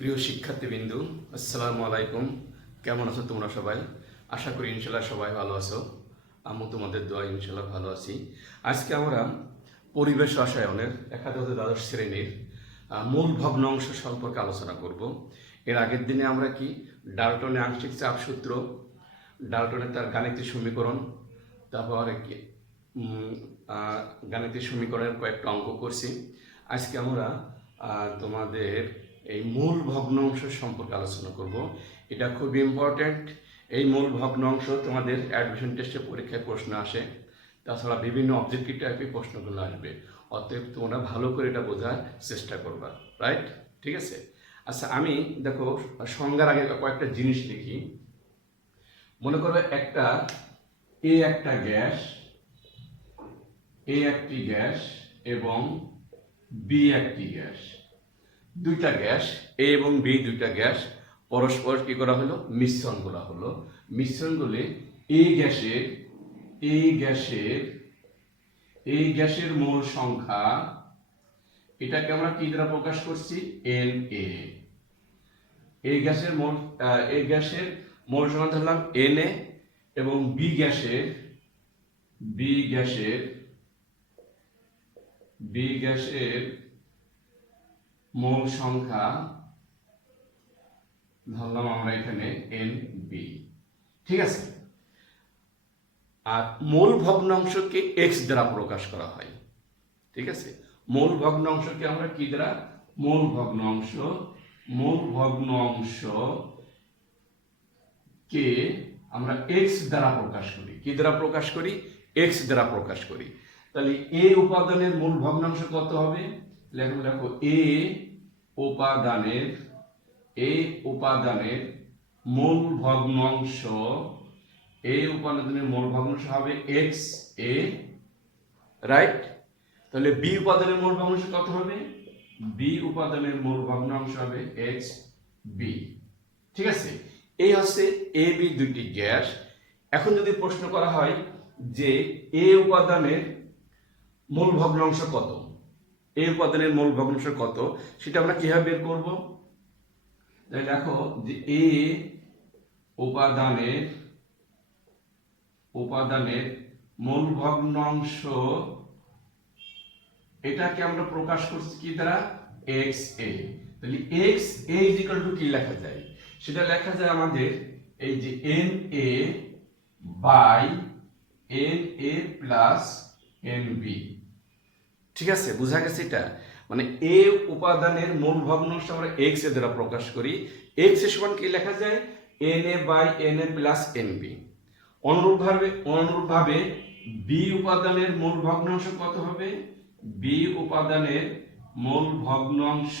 প্রিয় শিক্ষার্থীবৃন্দু, আসসালামু আলাইকুম। কেমন আছো তোমরা সবাই? আশা করি ইনশাল্লাহ সবাই ভালো আছো। আমিও তোমাদের দোয়া ইনশাল্লাহ ভালো আছি। আজকে আমরা পরিবেশ রসায়নের একাদশ দ্বাদশ শ্রেণীর মূল ভগ্নাংশ সম্পর্কে আলোচনা করব। এর আগের দিনে আমরা কি ডাল্টনের আংশিক চাপ সূত্র, ডাল্টনের তার গাণিতিক সমীকরণ, তারপরে কি গাণিতিক সমীকরণের কয়েকটা অঙ্ক করছি। আজকে আমরা তোমাদের এই মূল ভগ্নাংশ সম্পর্কে আলোচনা করব। এটা খুব ইম্পর্ট্যান্ট। এই মূল ভগ্নাংশ তোমাদের অ্যাডমিশন টেস্টে পরীক্ষায় প্রশ্ন আসে, তাছাড়া বিভিন্ন অবজেক্টিভ টাইপের প্রশ্নগুলো আসবে। অতএব তোমরা ভালো করে এটা বোঝার চেষ্টা করবা, রাইট? ঠিক আছে। আচ্ছা, আমি দেখো সংজ্ঞার আগে কয়েকটা জিনিস লিখি। মনে করো একটা গ্যাস, একটি গ্যাস এবং বি একটি গ্যাস, দুইটা গ্যাস এ এবং বি, দুইটা গ্যাস পরস্পর কি করা হলো, মিশ্রণ করা হলো। মিশ্রণ করলে এই গ্যাসের মোল সংখ্যা, এটাকে আমরা কি দ্বারা প্রকাশ করছি, এন এ। এই গ্যাসের মোল সংখ্যা ধরলাম এন এ, এবং বি গ্যাসের মোল সংখ্যা ধরলাম আমরা এখানে এন বি। ঠিক আছে। আর মূল ভগ্নাংশকে এক্স দ্বারা প্রকাশ করা হয়। ঠিক আছে। মূল ভগ্নাংশকে আমরা কি দ্বারা, মূল ভগ্নাংশকে আমরা এক্স দ্বারা প্রকাশ করি। কি দ্বারা প্রকাশ করি? এক্স দ্বারা প্রকাশ করি। তাহলে এ উপাদানের মূল ভগ্নাংশ কত হবে? দেখো এ উপাদানের মূল ভগ্নাংশ হবে এক্স এ, রাইট? তাহলে বি উপাদানের মূল ভগ্নাংশ কত হবে? বি উপাদানের মূল ভগ্নাংশ হবে এক্স বি। ঠিক আছে। এই হচ্ছে এ বি দুইটি গ্যাস। এখন যদি প্রশ্ন করা হয় যে এ উপাদানের মূল ভগ্নাংশ কত, সেটা আমরা কিভাবে বের করব? দেখো যে এ উপাদানের মূল ভগ্নাংশ, এটাকে আমরা প্রকাশ করছি কি দ্বারা, এক্স এ। তাহলে x A is equal to কি লেখা যায়? সেটা লেখা যায় আমাদের এই যে n A by n A plus n B. ঠিক আছে, বোঝা গেছে? এটা মানে এ উপাদানের মূল ভগ্নাংশ আমরা এক্স এ দ্বারা প্রকাশ করি। এক্স এর সমান কি লেখা যায়, n A by n A plus n B. অনুরূপভাবে বি উপাদানের মূল ভগ্নাংশ কত হবে? বি উপাদানের মূল ভগ্নাংশ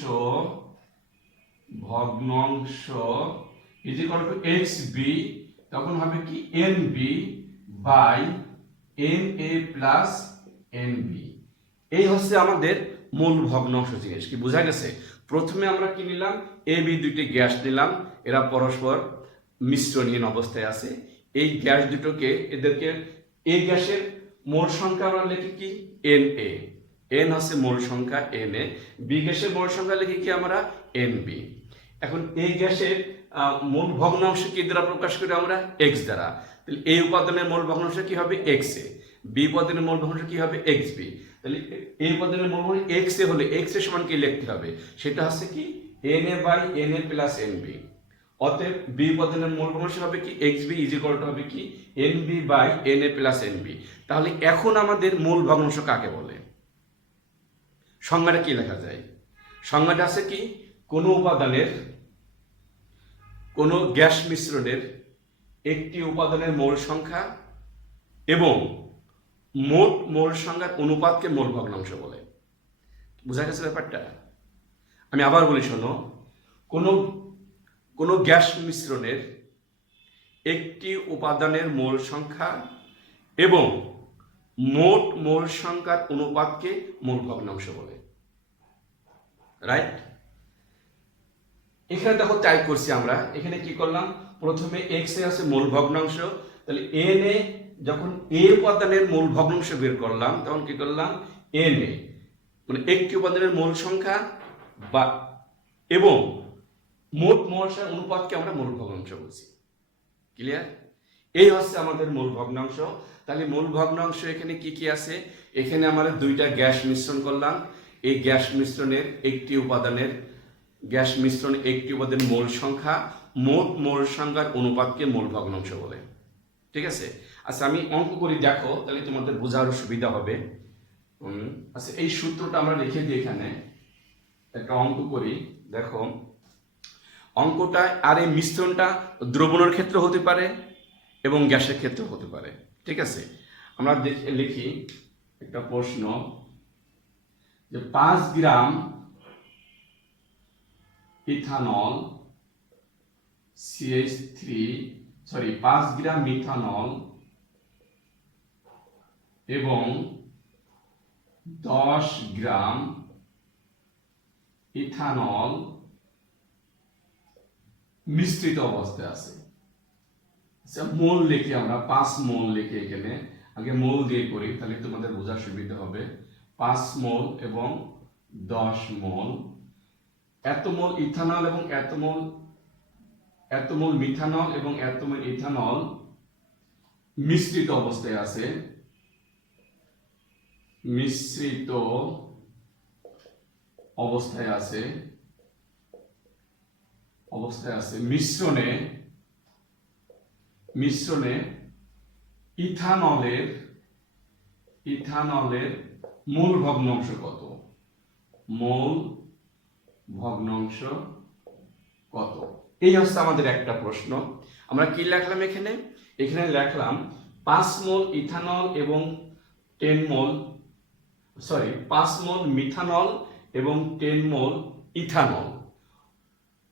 is equal to x B. তখন হবে কি, n B by n A plus n B. এই হচ্ছে আমাদের মূল ভগ্নাংশ জিনিস। কি বোঝা গেছে? প্রথমে আমরা কি নিলাম, এ বি দুইটি গ্যাস নিলাম, এরা পরস্পর মিশ্রণহীন অবস্থায় আছে। এই গ্যাস দুটোকে, এদেরকে, এই গ্যাসের মোল সংখ্যা আমরা লিখি কি, এন এ। এন হচ্ছে মোল সংখ্যা এন এ। বি গ্যাসের মোল সংখ্যা লিখি কি আমরা, এন বি। এখন এই গ্যাসের মূল ভগ্নাংশ কি দ্বারা প্রকাশ করি আমরা, এক্স দ্বারা। তাহলে এই উপাদানের মূল ভগ্নাংশ কি হবে, এক্স এ। বি উপাদানের মূল ভগ্নাংশ কি হবে, এক্স বি। তাহলে এই উপাদানের মূল ভগ্নাংশ এক্স এ হলে এক্স এর সমান কি লিখতে হবে, সেটা হচ্ছে কি, n A by n A plus n B. অতএব বি উপাদানের মূল ভগ্নাংশ হবে কি, x B is equal to হবে কি, n B by n A plus n B. তাহলে এখন আমাদের মূল ভগ্নাংশ কাকে বলে? সংজ্ঞাটা কি লেখা যায়? সংজ্ঞাটা আছে কি, কোন গ্যাস মিশ্রণের একটি উপাদানের মোল সংখ্যা এবং মোট মোল সংখ্যার অনুপাতকে মোল ভগ্নাংশ বলে। বোঝা গেছে ব্যাপারটা? আমি আবার বলি, শোনো। কোন গ্যাস মিশ্রণের একটি উপাদানের মোল সংখ্যা এবং মোট মোল সংখ্যার অনুপাতকে মোল ভগ্নাংশ বলে, রাইট? এখানে দেখো টাইপ করছি আমরা। এখানে কি করলাম, প্রথমে এক্স এ আছে মূল ভগ্নাংশ। তাহলে এন এ, যখন এ উপাদানের মূল ভগ্নাংশ বের করলাম, তখন কি করলাম, এন এ মানে একটি উপাদানের মোল সংখ্যা বা এবং মোট মোলসার অনুপাতকে আমরা মূল ভগ্নাংশ বলছি। ক্লিয়ার? এই হচ্ছে আমাদের মূল ভগ্নাংশ। তাহলে মূল ভগ্নাংশ এখানে কি কি আছে? এখানে আমরা দুইটা গ্যাস মিশ্রণ করলাম। এই গ্যাস মিশ্রণের একটি উপাদানের মোল সংখ্যা, মোট মোল সংখ্যার অনুপাতকে মূল ভগ্নাংশ বলে। ঠিক আছে? আচ্ছা, আমি অঙ্ক করি, দেখো, তাহলে তোমাদের বোঝার সুবিধা হবে। আচ্ছা, এই সূত্রটা আমরা লিখে দিই, এখানে একটা অঙ্ক করি, দেখো অঙ্কটা। আর এই মিশ্রণটা দ্রবণের ক্ষেত্রে হতে পারে এবং গ্যাসের ক্ষেত্রে হতে পারে। ঠিক আছে? আমরা লিখি একটা প্রশ্ন, যে 5 গ্রাম ইথানল CH3 5 গ্রাম মিথানল এবং 10 গ্রাম ইথানল মিশ্রিত অবস্থায় আছে। আচ্ছা, মোল লিখি আমরা, 5 মোল লিখি, এখানে আগে মোল দিয়ে করি, তাহলে তোমাদের বোঝার সুবিধা হবে। 5 মোল এবং 10 মোল, এত মোল ইথানল এবং এত মোল মিথানল এবং এত মোল ইথানল মিশ্রিত অবস্থায় আছে। মিশ্রণে ইথানলের মূল ভগ্নাংশ কত? এই হচ্ছে আমাদের একটা প্রশ্ন। আমরা কি লিখলাম এখানে? এখানে লিখলাম 5 মোল ইথানল এবং 5 মোল মিথানল এবং 10 মোল ইথানল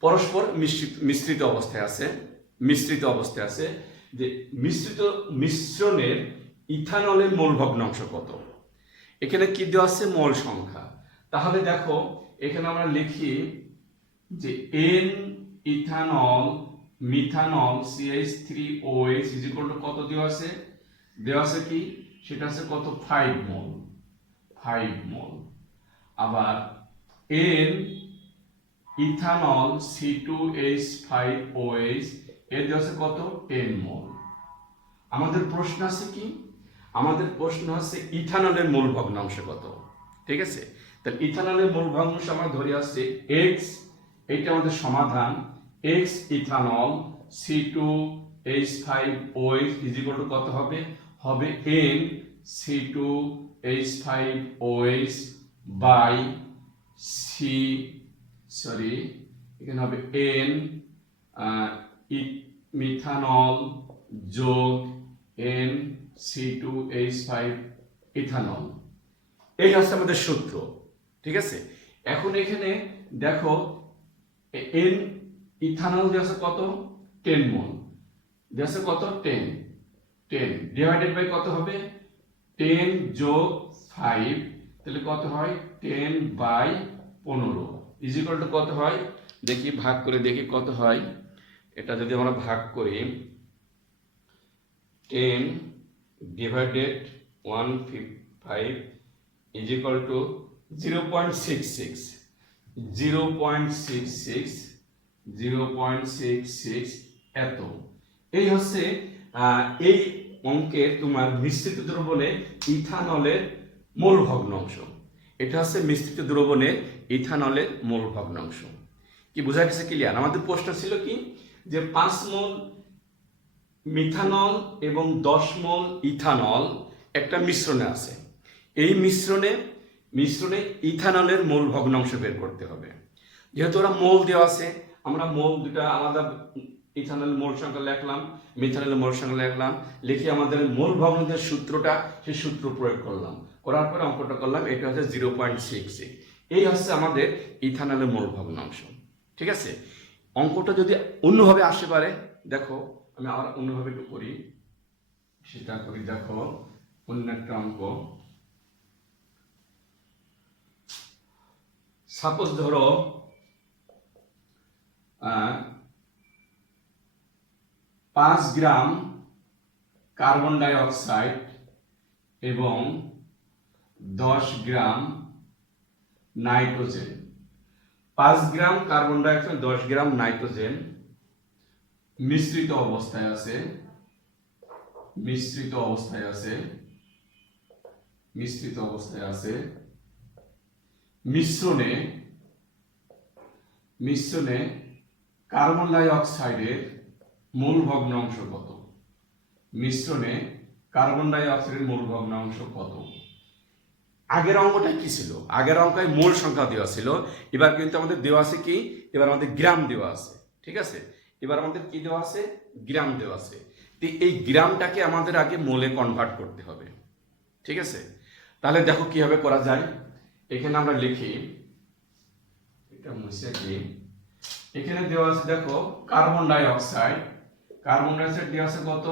পরস্পর মিশ্রিত অবস্থায় আছে। যে মিশ্রণের ইথানলের মোল ভগ্নাংশ কত? এখানে কি দেওয়া আছে? মোল সংখ্যা। তাহলে দেখো, এখানে আমরা লিখি যে n ইথানল মিথানল CH3OH কত দেওয়া আছে? কি সেটা আছে কত? 5 মোল। আবার n ইথানল C2H5OH এর দেওয়া আছে কত? 10 মোল। আমাদের প্রশ্ন আছে কি? আমাদের প্রশ্ন আছে ইথানলের মোল ভগ্নাংশ কত। ঠিক আছে? তাহলে ইথানলের মোল ভগ্নাংশ আমরা ধরে আসছে x, এটা আমাদের সমাধান। x ইথানল C2H5OH কত হবে? n C2H5OH বাই এখানে হবে n মিথানল যোগ n C2H5 ইথানল। এই হচ্ছে আমাদের সূত্র। ঠিক আছে? এখন এখানে দেখো, n ইথানল দেওয়া আছে কত? 10 মোল। দেওয়া আছে কত? 10 ডিভাইডেড বাই কত হবে? 10 যোগ 5, তাহলে কত হয়? 10 বাই 15 ইজিক্যাল টু কত হয়? দেখি, ভাগ করে দেখি কত হয়। এটা যদি আমরা ভাগ করি, 10 ডিভাইডেড 1/5 ইজিক্যাল টু 0.66 এত। এই হচ্ছে এই অঙ্কের তোমার মিশ্রিত দ্রবণে ইথানলের মোল ভগ্নাংশ। এটা হচ্ছে মিশ্রিত দ্রবণে ইথানলের মোল ভগ্নাংশ। কি বোঝা গেছে? ক্লিয়ার? আমাদের প্রশ্ন ছিল কি, যে 5 মোল মিথানল এবং 10 মোল ইথানল একটা মিশ্রণে আছে। এই মিশ্রণে ইথানলের মোল ভগ্নাংশ বের করতে হবে। যেহেতু ওরা মোল দেওয়া আছে, আমরা মোল দুটা আলাদা, ইথানলের মোল সংখ্যা লিখলাম, মিথানলের মোল সংখ্যা লিখলাম, লিখে আমাদের মোল ভগ্নাংশের সূত্রটা, সেই সূত্র প্রয়োগ করলাম, করার পরে অঙ্কটা করলাম। এটা হচ্ছে 0.66। এই হচ্ছে আমাদের ইথানলের মোল ভগ্নাংশ। ঠিক আছে? অঙ্কটা যদি অন্যভাবে আসতে পারে, দেখো আমি আবার অন্যভাবে একটু করি, সেটা করি। দেখো, অন্য একটা অঙ্ক, সাপোজ ধরো 5 গ্রাম কার্বন ডাই অক্সাইড এবং 10 গ্রাম নাইট্রোজেন 5 গ্রাম কার্বন ডাইঅক্সাইড 10 গ্রাম নাইট্রোজেন মিশ্রিত অবস্থায় আছে মিশ্রিত অবস্থায় আছে মিশ্রিত অবস্থায় আছে মিশ্রণে মিশ্রণে কার্বন ডাই অক্সাইডের মোল ভগ্নাংশ কত? মিশ্রণে কার্বন ডাই অক্সাইডের মোল ভগ্নাংশ কত? আগের অঙ্কটা কি ছিল? আগের অঙ্কায় মোল সংখ্যা দেওয়া ছিল, এবার কিন্তু আমাদের দেওয়া আছে কি? এবার আমাদের গ্রাম দেওয়া আছে, ঠিক আছে? এবার আমাদের কি দেওয়া আছে? গ্রাম দেওয়া আছে। তো এই গ্রামটাকে আমাদের আগে মোলে কনভার্ট করতে হবে, ঠিক আছে? তাহলে দেখো কিভাবে করা যায়। এখানে আমরা লিখি, এটা মুছে দিই। এখানে দেওয়া আছে দেখো কার্বন ডাই অক্সাইড দেওয়া আছে কত?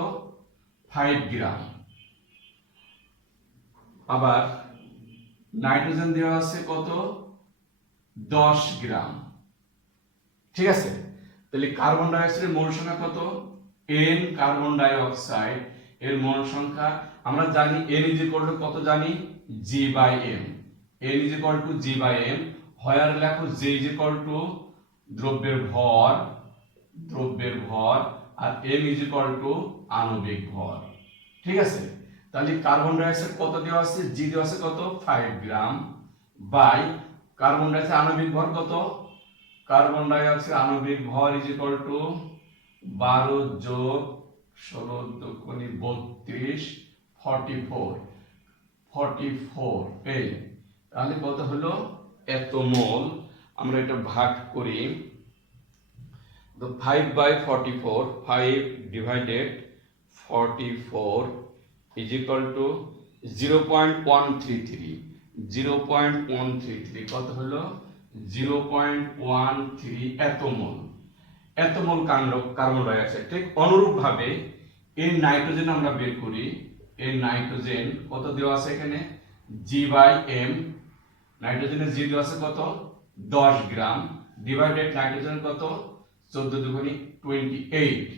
5 গ্রাম। আবার নাইট্রোজেন দেওয়া আছে কত? 10 গ্রাম, ঠিক আছে? তাহলে কার্বন ডাই অক্সাইডের মোল সংখ্যা কত? n কার্বন ডাই অক্সাইড এর মোল সংখ্যা আমরা জানি n কত জানি? g/m। n g/m, হয় লেখো j দ্রব্যের ভর আর m আণবিক ভর, ঠিক আছে? তাহলে কার্বন ডাই অক্সাইড কত দেওয়া আছে? g দেওয়া আছে কত? 5 গ্রাম বাই কার্বন ডাই অক্সাইড আণবিক ভর কত? কার্বন ডাই অক্সাইড আণবিক ভর 12 যোগ 16 দুগুণে 32 44 এই, তাহলে কত হলো? এত মোল। আমরা এটা ভাগ করি, তো 5/44, 5 ডিভাইডেড 44 is equal to 0.133 কত হলো? 0.13 এত মোল কার্বন ডাই অক্সাইড। ঠিক অনুরূপ ভাবে এর নাইট্রোজেন আমরা বের করি। এর নাইট্রোজেন কত দেওয়া আছে এখানে? g/m। নাইট্রোজেনের জি দেওয়া আছে কত? 10 গ্রাম ডিভাইডেড নাইট্রোজেন কত? 14 দুগুণে 28।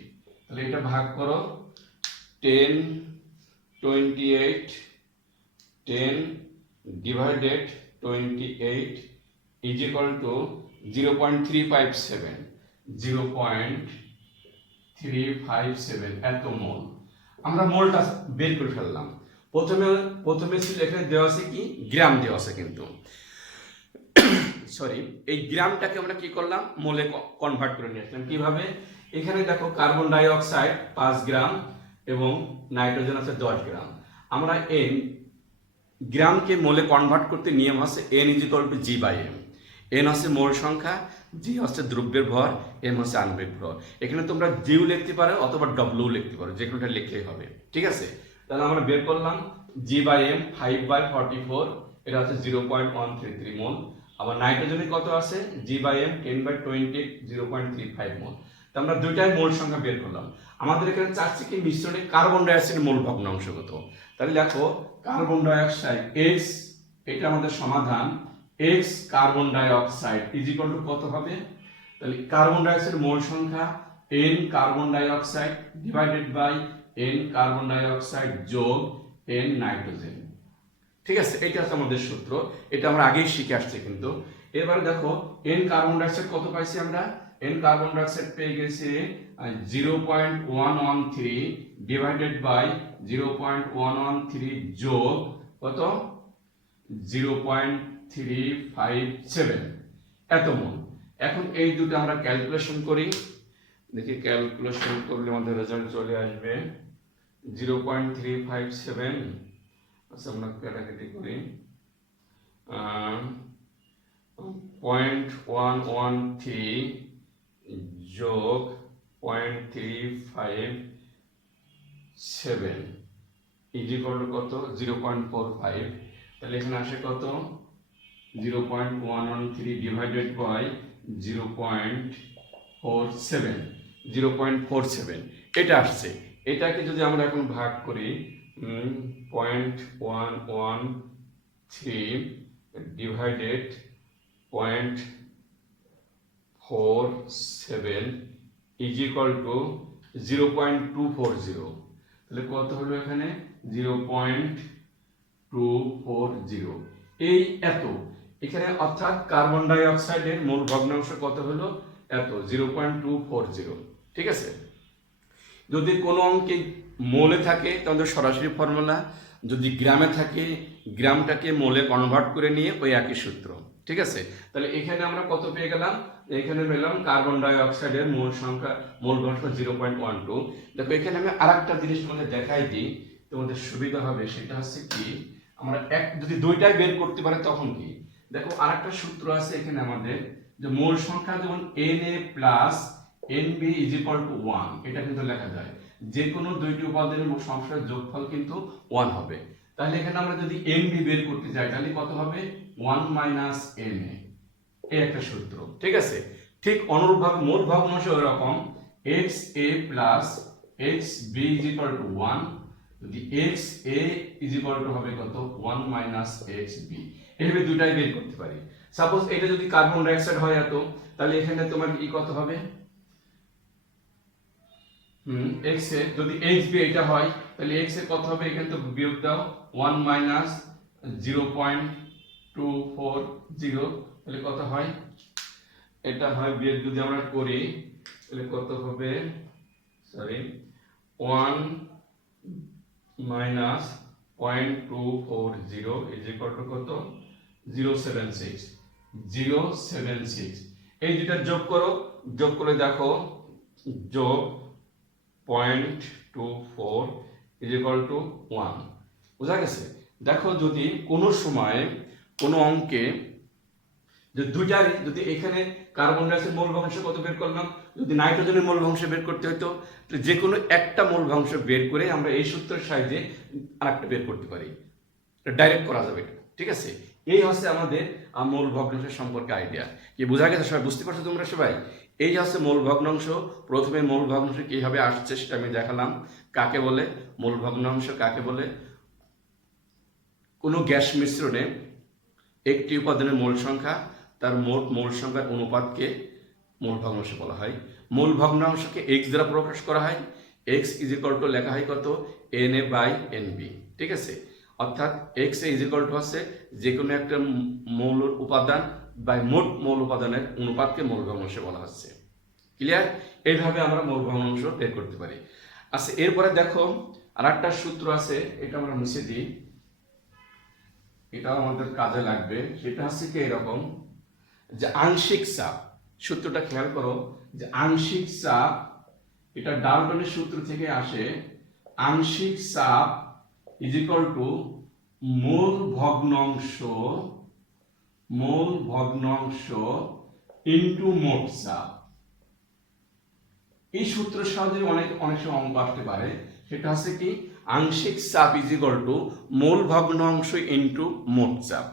তাহলে এটা ভাগ করো, 10 28 10 ডিভাইডেড 28 is equal to 0.357 এত মোল। আমরা মোলটা বের করে ফেললাম। প্রথমে ছিল এখানে দেওয়া আছে কি? গ্রাম দেওয়া আছে, কিন্তু সরি, এই গ্রামটাকে আমরা কি করলাম? মোলে কনভার্ট করে নিয়ে আসলাম। কিভাবে? এখানে দেখো কার্বন ডাই অক্সাইড 5 গ্রাম এবং নাইট্রোজেন আছে 10 গ্রাম। আমরা n গ্রামকে মোলে কনভার্ট করতে নিয়ম আছে n g/m। n হচ্ছে মোল সংখ্যা, g হচ্ছে দ্রব্যের ভর, m হচ্ছে আণবিক ভর। এখানে তোমরা জিও লিখতে পারো অথবা ডব্লিউ লিখতে পারো, যে কোনোটা লিখলেই হবে, ঠিক আছে? তাহলে আমরা বের করলাম g/m 5/44, এটা হচ্ছে 0.133 মোল। আবার নাইট্রোজেনের কত আছে? g/m 10/20 0.35 মোল। তো আমরা দুইটাই মোল সংখ্যা বের করলাম। আমাদের এখানে চাচ্ছি কি মিশ্রণে কার্বন ডাই অক্সাইডের মোল ভগ্নাংশ কত। তাহলে দেখো কার্বন ডাই অক্সাইড x, এটা আমাদের সমাধান, x carbon dioxide is equal to কত হবে? তাহলে কার্বন ডাই অক্সাইডের মোল সংখ্যা n carbon dioxide divided by n carbon dioxide যোগ n নাইট্রোজেন, ঠিক আছে? এটা হচ্ছে আমাদের সূত্র, এটা আমরা আগেই শিখে আসছি। কিন্তু এবারে দেখো n কার্বন ডাই অক্সাইড কত পাইছি আমরা? n কার্বন ডাই অক্সাইড পেয়ে গেছে 0.113 ডিভাইডেড বাই 0.113 যোগ কত? 0.357 এত মোল। এখন এই দুটো আমরা ক্যালকুলেশন করি, দেখি ক্যালকুলেশন করলে আমাদের রেজাল্ট চলে আসবে 0.357। আচ্ছা, আমরা কাটাকাটি করি, 0.113 যোগ 0.357 ইজ ইকুয়াল টু কত? 0.45। তাহলে এখানে আসে কত? 0.113 ডিভাইডেড বাই 0.47 এটা আসছে। এটাকে যদি আমরা এখন ভাগ করি, 0.113 ডিভাইডেড 0.47 ইজ ইকুয়াল টু 0.240। তাহলে কত হলো এখানে? 0.240। এই এত, এখানে অর্থাৎ কার্বন ডাই অক্সাইডের মোল ভগ্নাংশ কত হলো, এত 0.240। ঠিক আছে, যদি কোনো অঙ্কে মোলে থাকে তাহলে সরাসরি ফর্মুলা, যদি গ্রামে থাকে গ্রামটাকে মোলে কনভার্ট করে নিয়ে ওই একই সূত্র। ঠিক আছে, তাহলে এখানে আমরা কত পেয়ে গেলাম, এখানে পেলাম কার্বন ডাই অক্সাইডের মোল সংখ্যা, মোল ভগ্নাংশ 0.12। দেখো এখানে আমি আরেকটা জিনিস তোমাদের দেখাই দিই, তোমাদের সুবিধা হবে, সেটা হচ্ছে কি, আমরা যদি দুইটাই বের করতে পারে তখন কি, দেখো আরেকটা সূত্র আছে এখানে আমাদের, যে মোল সংখ্যা যেমন Na plus Nb is equal two 1, এটা কিন্তু লেখা যায়, যে কোনো দুইটি উপাদানের মোট সংখ্যার যোগফল কিন্তু 1 হবে। তাহলে এখানে আমরা যদি Nb বের করতে যাই তাহলে কত হবে, 1 মাইনাস Na, এই একটা সূত্র। ঠিক আছে, ঠিক অনুরূপভাবে মোল ভগ্নাংশ এরকম Xa plus Xb is equal two 1, যদি Xa ইজ ইকুয়াল টু হবে কত, 1 মাইনাস Xb, এইভাবে দুইটাই বের করতে পারি। সাপোজ এটা যদি কার্বন ডাই অক্সাইড হয় এত, তাহলে এখানে তোমার কি কত হবে, x এ যদি Xb এটা হয় তাহলে x এর কত হবে, এখানে তো বিয়োগ দাও, 1 মাইনাস 0.240, তাহলে কত হয়, এটা হয় বিয়োগ যদি আমরা করি তাহলে কত হবে, sorry 1 minus 0.240 is equal to কত, 076। এই দুটা যোগ করো, যোগ করে দেখো, যোগ 0.24 ইজ ইকুয়াল টু 1, বুঝা গেছে। দেখো যদি কোনো সময় কোনো অঙ্কে যে দুইটারই, যদি এখানে কার্বন ডাই অক্সাইড মোল ভগ্নাংশ কত বের করলাম, যদি নাইট্রোজেনের মোল ভগ্নাংশ বের করতে হতো, যে কোনো একটা মোল ভগ্নাংশ বের করে আমরা এই সূত্রের সাহায্যে আরেকটা বের করতে পারি, ডাইরেক্ট করা যাবে। ঠিক আছে, এই হচ্ছে আমাদের মোল ভগ্নাংশ সম্পর্কে আইডিয়া। কি বোঝা গেছে সবাই, বুঝতে পারছো তোমরা সবাই? এই হচ্ছে মোল ভগ্নাংশ। প্রথমে মোল ভগ্নাংশ কিভাবে আসছে সেটা আমি দেখালাম, কাকে বলে মোল ভগ্নাংশ, কাকে বলে কোনো গ্যাস মিশ্রণে একটি উপাদানের মোল সংখ্যা তার মোট মোল সংখ্যার অনুপাতকে মোল ভগ্নাংশ বলা হয়। মোল ভগ্নাংশকে x দ্বারা প্রকাশ করা হয়, x ইজ ইকুয়াল টু লেখা হয় কত, Na বাই Nb। ঠিক আছে, অর্থাৎ x ইজ ইকুয়াল টু হচ্ছে যে কোনো একটা মৌল উপাদান বা মোট মৌল উপাদানের অনুপাতকে মোল ভগ্নাংশ বলা হচ্ছে। ক্লিয়ার? এইভাবে আমরা মোল ভগ্নাংশ বের করতে পারি। আচ্ছা, এরপরে দেখো আরেকটা সূত্র আছে, এটা আমরা মুছে দিই, এটাও আমাদের কাজে লাগবে। সেটা হচ্ছে কি এরকম, যে আংশিক চাপ, সূত্রটা খেয়াল করো, যে আংশিক চাপ, এটা ডাল্টনের সূত্র থেকে আসে, আংশিক চাপ ইজ ইকুয়াল টু মোল ভগ্নাংশ ইনটু মোট চাপ। এই সূত্রের সাহায্যে অনেক সময় অঙ্ক আসতে পারে, সেটা হচ্ছে কি, আংশিক চাপ ইজ ইকুয়াল টু মোল ভগ্নাংশ ইনটু মোট চাপ।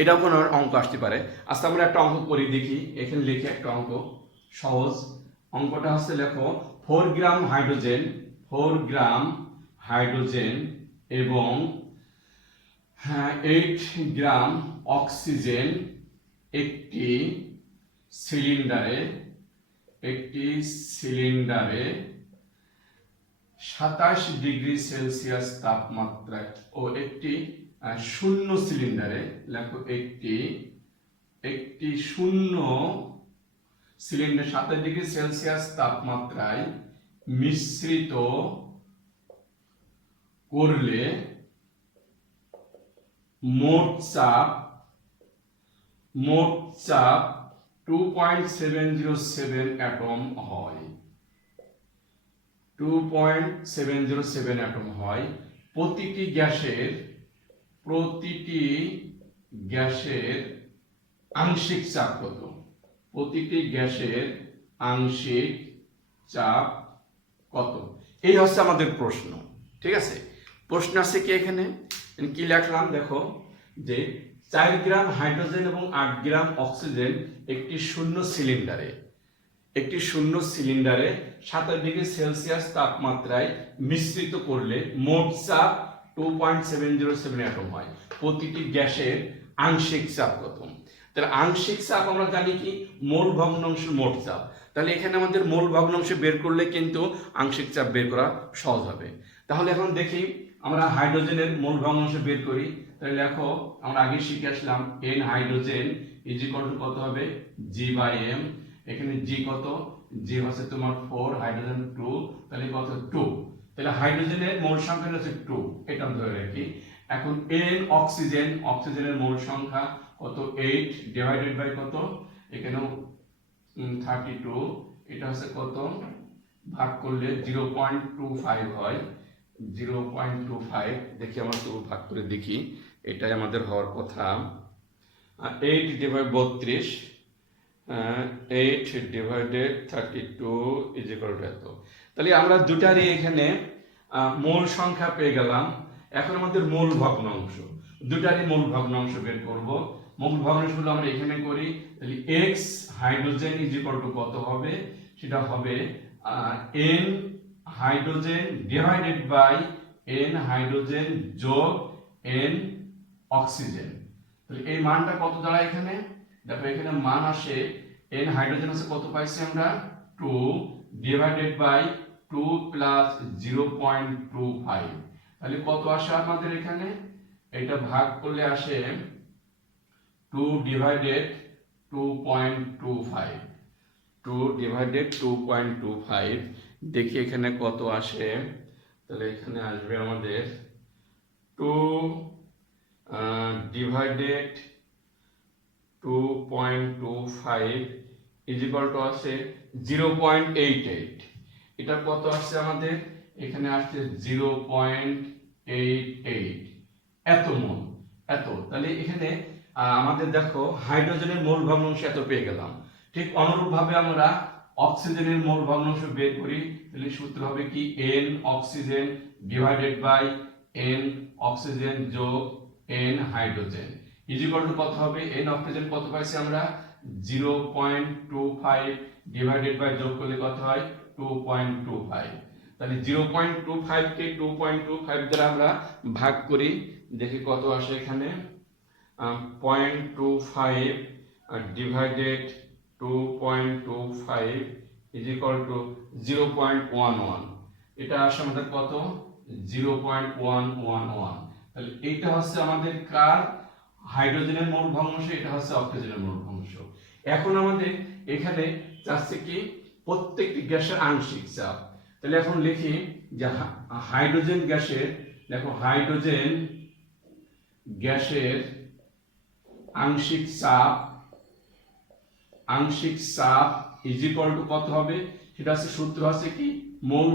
এটা কোনো অঙ্ক আসতে পারে। আজকে আমরা একটা অঙ্ক করি, দেখি, এখানে লিখে একটা অঙ্ক, সহজ অঙ্কটা হচ্ছে, লেখো 4 গ্রাম হাইড্রোজেন এবং 8 গ্রাম অক্সিজেন একটি সিলিন্ডারে 27 ডিগ্রি সেলসিয়াস তাপমাত্রায় ও একটি শূন্য সিলিন্ডারে, লেখো একটি শূন্য সিলিন্ডার 27 ডিগ্রি সেলসিয়াস তাপমাত্রায় মিশ্রিত করলে মোট চাপ 2.707 অ্যাটম হয়। 2.707 অ্যাটম হয়। প্রতিটি গ্যাসের আংশিক চাপ কত? প্রতিটি গ্যাসের আংশিক চাপ কত? এই হচ্ছে আমাদের প্রশ্ন। ঠিক আছে, প্রশ্ন আছে কি, এখানে কি লিখলাম দেখো, যে 4 গ্রাম হাইড্রোজেন এবং 8 গ্রাম অক্সিজেন একটি শূন্য সিলিন্ডারে 27 ডিগ্রি সেলসিয়াস তাপমাত্রায় মিশ্রিত করলে মোট চাপ 2.707 অ্যাটম হয়। প্রতিটি গ্যাসের আংশিক চাপ কত? তাহলে আংশিক চাপ আমরা জানি কি, মোল ভগ্নাংশ মোট চাপ। তাহলে এখানে আমাদের মোল ভগ্নাংশ বের করলে কিন্তু আংশিক চাপ বের করা সহজ হবে। তাহলে এখন দেখি আমরা হাইড্রোজেনের মোল ভগ্নাংশ বের করি। তাহলে লেখো, আমরা আগে শিখে আসলাম n hydrogen is equal to কত হবে G/m। এখানে G কত, G হচ্ছে তোমার 4, হাইড্রোজেন 2, তাহলে কত 2। তাহলে হাইড্রোজেনের মোল সংখ্যা হচ্ছে 2, এটা আমরা ধরে রাখি। এখন n অক্সিজেনের মোল সংখ্যা কত 8 ডিভাইডেড বাই কত, এখানে 32, এটা হচ্ছে কত ভাগ করলে 0.25 হয়, 0.25। দেখি আমরা তো ভাগ করে দেখি, এটাই আমাদের হওয়ার কথা। 8 divide 32, 8 divided 32 is equal two এত। তাহলে আমরা দুটারই এখানে মোল সংখ্যা পেয়ে গেলাম। এখন আমাদের মূল ভগ্নাংশ, দুটারই মূল ভগ্নাংশ বের করব। মূল ভগ্নাংশগুলো আমরা এখানে করি। তাহলে x hydrogen is equal to কত হবে, সেটা হবে n hydrogen divided by n hydrogen যোগ n অক্সিজেন। তাহলে এই মানটা কত দাঁড়ায় এখানে, দেখো এখানে মান আসে n হাইড্রোজেন আছে কত পাইছি আমরা 2 ডিভাইডেড বাই 2 প্লাস 0.25। তাহলে কত আসে আমাদের এখানে, এটা ভাগ করলে আসে 2 ডিভাইডেড 2.25, 2 ডিভাইডেড 2.25। দেখি এখানে কত আসে। তাহলে এখানে আসবে আমাদের 2 ডিভাইডেড 2.25 ইজ ইকুয়াল টু আসে 0.88। এটা কত আসছে আমাদের, এখানে আসছে 0.88 এত মোল, এত। তাহলে এখানে আমাদের দেখো হাইড্রোজেনের মোল ভগ্নাংশ এত পেয়ে গেলাম। ঠিক অনুরূপভাবে আমরা অক্সিজেনের মোল ভগ্নাংশ বের করি। তাহলে সূত্র হবে কি n oxygen divided by n oxygen যোগ n hydrogen is equal to কত হবে, n অক্সিজেন কত পাইছি আমরা 0.25 ডিভাইডেড বাই যোগ করলে কত হয় 2.25। তাহলে 0.25 কে 2.25 দ্বারা আমরা ভাগ করি, দেখি কত আসে এখানে 0.25 ডিভাইডেড 2.25 ইজ ইকুয়াল টু 0.11। এটা আসে আমাদের কত 0.111। তাহলে এইটা হচ্ছে আমাদের কার, হাইড্রোজেনের মোল ভগ্নাংশ, এটা হচ্ছে অক্সিজেনের মোল ভগ্নাংশ। এখন আমাদের এখানে চাচ্ছে কি প্রত্যেকটি গ্যাসের আংশিক চাপ। তাহলে এখন লিখি যে হাইড্রোজেন গ্যাসের, দেখো হাইড্রোজেন গ্যাসের আংশিক চাপ ইজ ইকুয়াল টু কত হবে, সেটা হচ্ছে সূত্র আছে কি মোল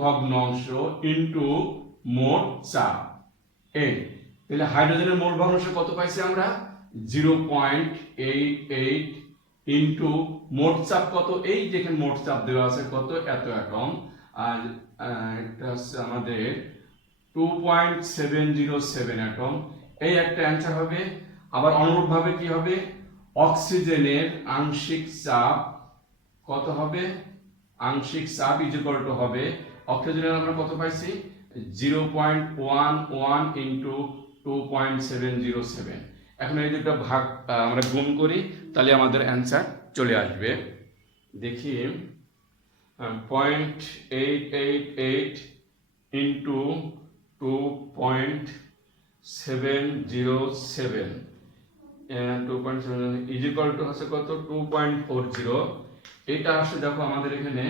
ভগ্নাংশ ইনটু মোট চাপ এই। তাহলে হাইড্রোজেনের মোল ভগ্নাংশ কত পাইছি আমরা 0.88 ইনটু মোট চাপ কত, এই যেখানে মোট চাপ দেওয়া আছে কত এত অ্যাটম, আর এটা হচ্ছে আমাদের 2.707 অ্যাটম, এই একটা অ্যান্সার হবে। আবার অনুরূপভাবে কি হবে, অক্সিজেনের আংশিক চাপ কত হবে, আংশিক চাপ ইজ ইকুয়াল টু হবে, অক্সিজেনের আমরা কত পাইছি 0.11 ইনটু 2.707। এখন এই দুটো ভাগ আমরা গুণ করি, তাহলে আমাদের অ্যান্সার চলে আসবে। দেখি 0.888 ইনটু 2.707 ইজ ইকুয়াল টু হচ্ছে কত 2.40। এটা আসে দেখো আমাদের এখানে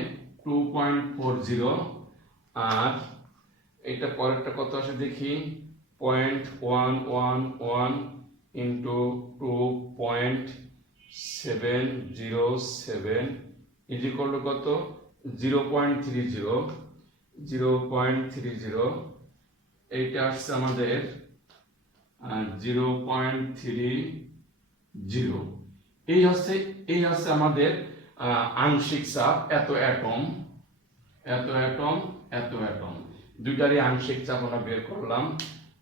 2.40, আর এটা পরেরটা কত আসে দেখি 0.111 ইন্টু 2.707 ইজ ইকুয়াল টু কত 0.30। এইটা আসছে আমাদের 0.30। এই হচ্ছে আমাদের আংশিক চাপ, এত অ্যাটম দুইটারই আংশিক চাপ আমরা বের করলাম।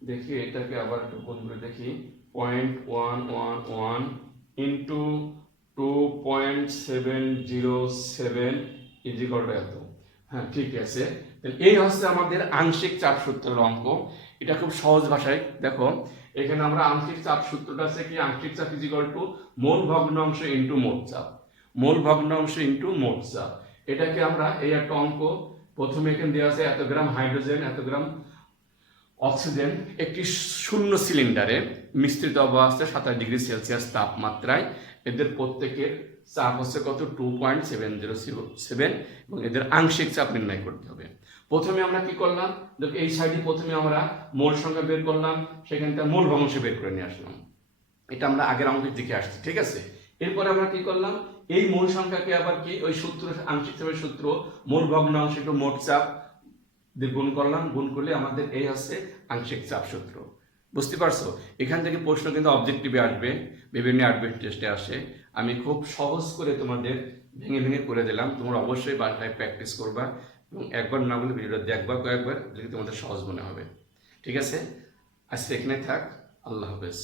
দেখি এটাকে আবার একটু গুণ করে দেখি 0.111 ইন্টু 2.707 ইজ ইকুয়াল টু এত। হ্যাঁ ঠিক আছে, এই হচ্ছে আমাদের আংশিক চাপ সূত্রের অঙ্ক। এটা খুব সহজ ভাষায় দেখো, এখানে আমরা আংশিক চাপ সূত্রটা আছে কি, আংশিক চাপ ইজ ইকুয়াল টু মোল ভগ্নাংশ ইনটু মোট চাপ, মোল ভগ্নাংশ ইনটু মোট চাপ। এটাকে আমরা এই একটা অঙ্ক, প্রথমে এখানে দেওয়া আছে এত গ্রাম হাইড্রোজেন, এত গ্রাম অক্সিজেন একটি শূন্য সিলিন্ডারে মিশ্রিত অবস্থায় 27 ডিগ্রি সেলসিয়াস তাপমাত্রায়, এদের প্রত্যেকের চাপ হচ্ছে কত 2.707 এবং এদের আংশিক চাপ নির্ণয় করতে হবে। প্রথমে আমরা কি করলাম, দেখো এই সাইডে প্রথমে আমরা মোল সংখ্যা বের করলাম, সেখানটা মোল ভগ্নাংশ বের করে নিয়ে আসলাম, এটা আমরা আগের অঙ্কের দিকে আসছি, ঠিক আছে। এরপরে আমরা কি করলাম, এই মূল সংখ্যাকে আবার কি ওই সূত্র, আংশিক চাপের সূত্র, মোল ভগ্নাংশ একটু মোট চাপ দিয়ে গুণ করলাম, গুণ করলে আমাদের এই হচ্ছে আংশিক চাপ সূত্র। বুঝতে পারছো? এখান থেকে প্রশ্ন কিন্তু অবজেক্টিভে আসবে, বিভিন্ন অ্যাডমিট টেস্টে আসে। আমি খুব সহজ করে তোমাদের ভেঙে ভেঙে করে দিলাম, তোমরা অবশ্যই বাসায় প্র্যাকটিস করবা এবং একবার না বলে ভিডিওটা দেখবা কয়েকবার, যদি তোমাদের সহজ মনে হবে। ঠিক আছে, আজকে এখানে থাক, আল্লাহ হাফেজ।